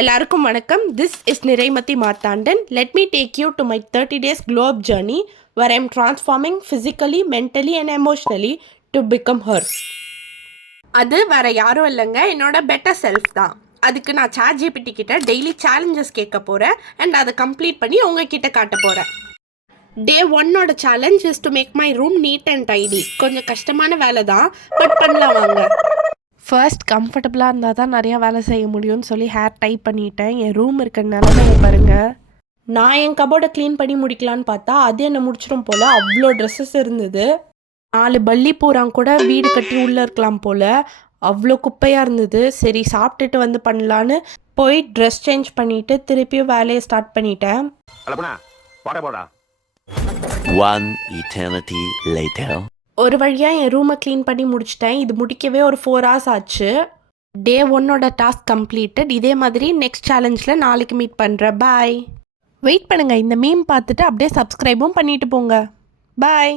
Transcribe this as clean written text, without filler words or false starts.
எல்லாருக்கும் வணக்கம். This is Niraimathi Marthandan. Let me take you to my 30 days glow up journey where I am transforming physically, mentally and emotionally to become her. அது வேற யாரும் இல்லைங்க, என்னோட better self தான். அதுக்கு நான் ChatGPT கிட்ட டெய்லி சேலஞ்சஸ் கேட்க போகிறேன் அண்ட் அதை கம்ப்ளீட் பண்ணி உங்ககிட்ட காட்ட போகிறேன். Day 1ஓட challenge is to make my room neat and tidy. கொஞ்சம் கஷ்டமான வேலை தான், பட் பண்ணலாம் வாங்க. ஃபர்ஸ்ட் கம்ஃபர்டபுளாக இருந்தால் தான் நிறையா வேலை செய்ய முடியும்னு சொல்லி ஹேர் டைப் பண்ணிட்டேன். என் ரூம் இருக்க நிலமையை பாருங்கள். நான் என் கபோர்டை க்ளீன் பண்ணி முடிக்கலான்னு பார்த்தா அது என்னை முடிச்சிடும் போல். அவ்வளோ ட்ரெஸ்ஸஸ் இருந்தது. 4 பள்ளி பூரான் கூட வீடு கட்டி உள்ளே இருக்கலாம் போல். அவ்வளோ குப்பையாக இருந்தது. சரி சாப்பிட்டுட்டு வந்து பண்ணலான்னு போய் ட்ரெஸ் சேஞ்ச் பண்ணிவிட்டு திருப்பியும் வேலையை ஸ்டார்ட் பண்ணிட்டேன். One eternity later. ஒரு வழியாக என் ரூமை க்ளீன் பண்ணி முடிச்சிட்டேன். இது முடிக்கவே ஒரு 4 hours ஆச்சு. Day 1ஓட டாஸ்க் கம்ப்ளீட்டட். இதே மாதிரி நெக்ஸ்ட் சேலஞ்சில் நாளைக்கு மீட் பண்ணுறேன். பாய். வெயிட் பண்ணுங்கள், இந்த மீம் பார்த்துட்டு அப்படியே சப்ஸ்கிரைபும் பண்ணிட்டு போங்க. பாய்.